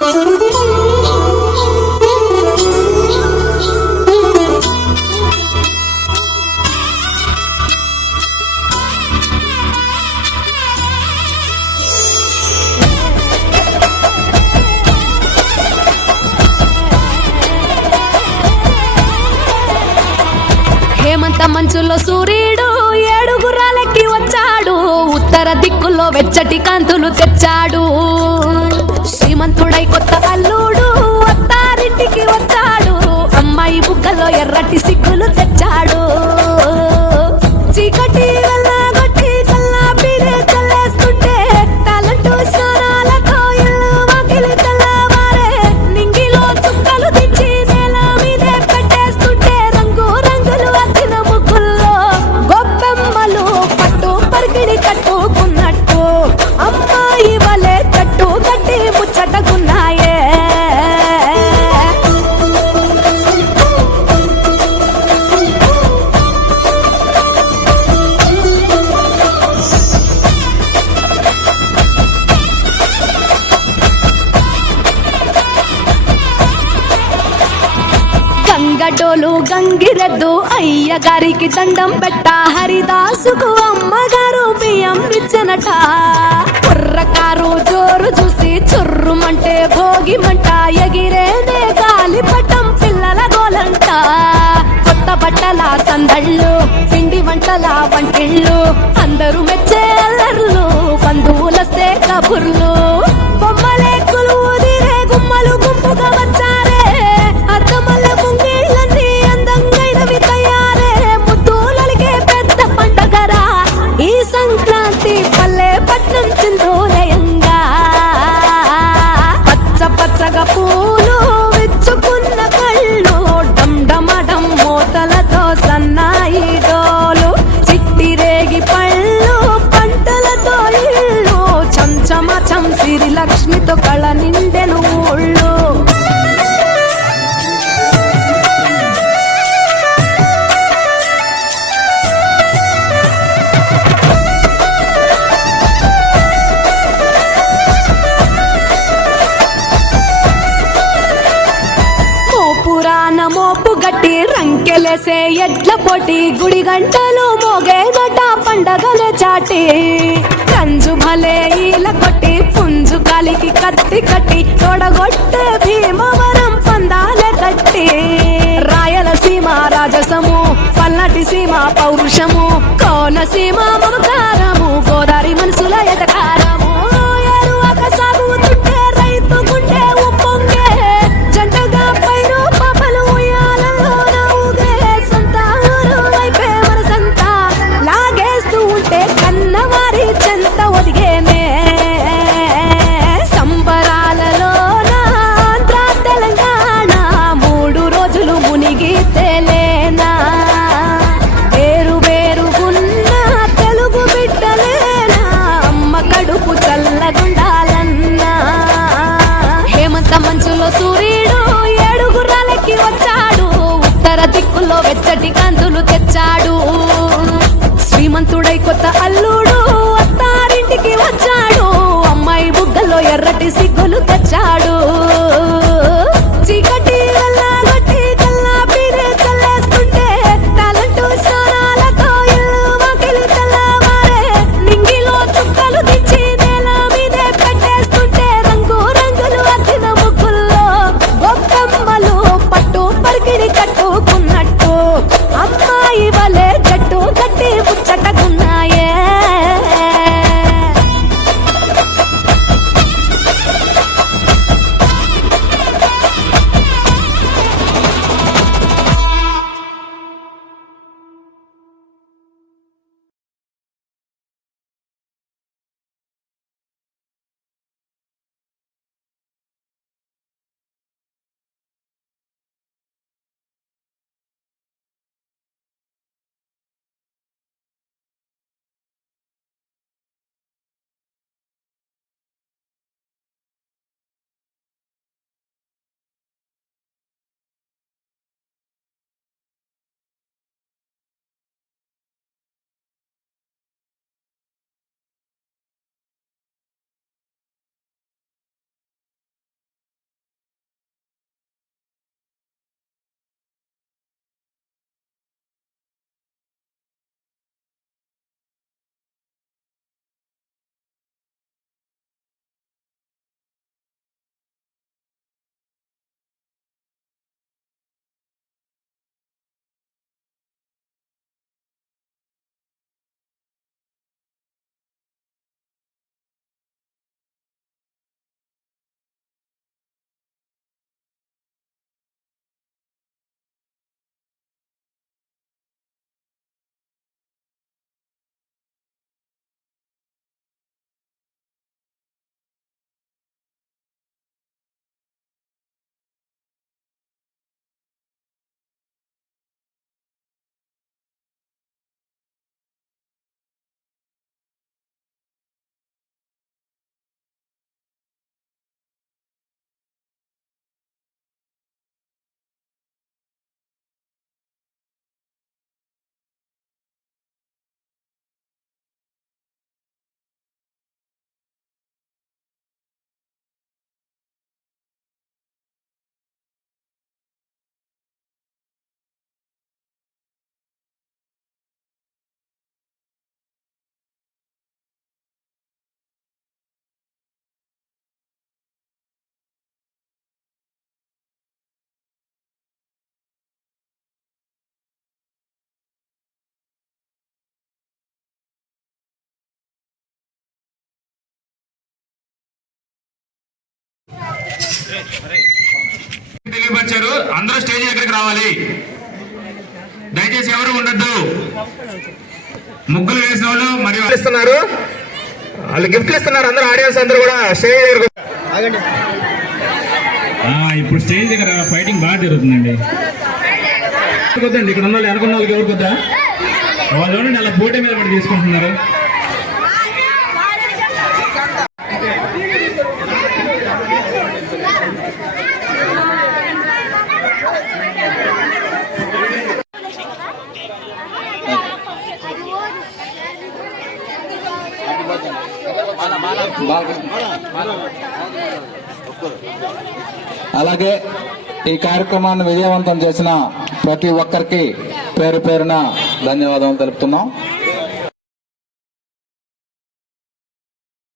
హేమంత మంచులో సూర్యుడు ఏడుగురాలకి వచ్చాడు, ఉత్తర దిక్కులో వెచ్చటి కాంతులు తెచ్చాడు. శ్రీమంతుడై కొత్త అల్లుడు అత్తారింటికి వచ్చాడు, అమ్మాయి బుగ్గలో ఎర్రటి సిగ్గులు తెచ్చాడు. చీకటి వెళ్ళగొట్టి కల్లా పీరే చల్లేస్తుంటే తాళంటూ స్నానాలతో ఇల్లు వాకిలి తెల్లవారే, నింగిలో చుక్కలు తెచ్చి నేల మీదే పెట్టేస్తుంటే రంగు రంగులు వచ్చిన ముగ్గుల్లో గొప్పెమ్మలు పట్టు పరికిణి కట్టుకున్నట్టు అమ్మాయి వలె కట్టు కట్టి ముచ్చటకున్నాయే. గంగడోలు గంగిరెద్దు అయ్యగారికి దండం పెట్ట, హరిదాసుకు అమ్మగారు బియ్యం ఇచ్చనట. కుర్రకారు జోరు చూసి చుర్రుమంటే భోగిమంట, ఎగిరేనే గాలిపటం పిల్లల గోలంట. కొత్త బట్టల సందళ్ళు పిండి వంటల వంటిళ్ళు, అందరూ మెచ్చే అల్లర్లు బంధువులస్తే కబుర్లు. బొమ్మలే కొలువుదిరే గుమ్మలు గుంపుగా వచ్చారే, అద్దమల్ల ముంగిళ్ళన్నీ అందంగైనవి తయారే. ముద్దులలిగే పెద్ద పండగరా ఈ సంక్రాంతి, పల్లె పట్నం చిందోలయంగా. పచ్చ పచ్చగా పూలు విచ్చుకున్న కళ్ళు, డమ్ మోతలతో సన్నాయి డోలు, చిట్టిరేగి పళ్ళు పంటలతో ఇళ్ళు, చంచమచం సిరి లక్ష్మితో కళ నిండెను ఊళ్ళు. మోపు గట్టి రంకెలేసే ఎడ్ల పోటీ, గుడి గంటలు మోగేదట పండగలే చాటి. రంజు భలే ఈల కొట్టి పుంజు కాలికి కత్తి కట్టి, తోడగొట్టే భీమవరం పందాలే కట్టి. రాయలసీమ రాజసము, పల్నాటి సీమ పౌరుషము, కోనసీమ మమకారము, గోదావరి మనసుల ఎటకారము. ఎరువక సాగుతుంటే రైతు గుండె ఉప్పొంగే, జంటగా పైరు పాపలు ఉయ్యాలలో నవ్వుగే. సొంత ఊరు వైపే మనసంతా లాగేస్తూ ఉంటే కన్నవారి చెంత ఒదిగేనే. సంబరాలలో ఆంధ్ర తెలంగాణ 3 రోజులు మునిగి తేలేనా. వేరు వేరుగున్న తెలుగు బిడ్డలేనా, అమ్మ కడుపు చల్లగుండాలన్నా. హేమంత మంచులో సూర్యుడు ఏడుగురాలకి వచ్చాడు, ఉత్తర దిక్కులో వెచ్చటి కాంతులు తెచ్చాడు. శ్రీమంతుడై కొత్త అల్లుడు అత్తారింటికి వచ్చాడు, అమ్మాయి బుగ్గలో ఎర్రటి సిగ్గులు తెచ్చాడు. చీకటి వెళ్ళగొట్టి కల్లా పీరే చల్లేస్తుంటే తాళంటూ స్నానాలతో ఇల్లు వాకిలి తెల్లవారే, నింగిలో చుక్కలు తెచ్చి నేల మీదే పెట్టేస్తుంటే రంగు రంగులు వచ్చిన ముగ్గుల్లో గొప్పమ్మలు పట్టు పరికిణి కట్టుకున్నట్టు అమ్మాయి వలె జట్టు కట్టి ముచ్చటకున్నాయే. తెలియపరిచారు. అందరూ స్టేజ్ దగ్గరికి రావాలి. దయచేసి ఎవరు ఉండొద్దు. ముగ్గులు వేసిన వాళ్ళు మరియు ఇస్తున్నారు, వాళ్ళు గిఫ్ట్లు ఇస్తున్నారు. అందరూ ఆడియన్స్ అందరూ కూడా స్టేజ్ దగ్గర. ఇప్పుడు స్టేజ్ దగ్గర ఫైటింగ్ బాగా జరుగుతుందండి. ఇక్కడ ఉన్న వాళ్ళు అనుకున్న వాళ్ళకి ఎవరికి వద్దా? వాళ్ళు చూడండి అలా పోటీ మీద పడి తీసుకుంటున్నారు. అలాగే ఈ కార్యక్రమాన్ని విజయవంతం చేసిన ప్రతి ఒక్కరికి పేరు పేరున ధన్యవాదాలు తెలుపుతున్నాం.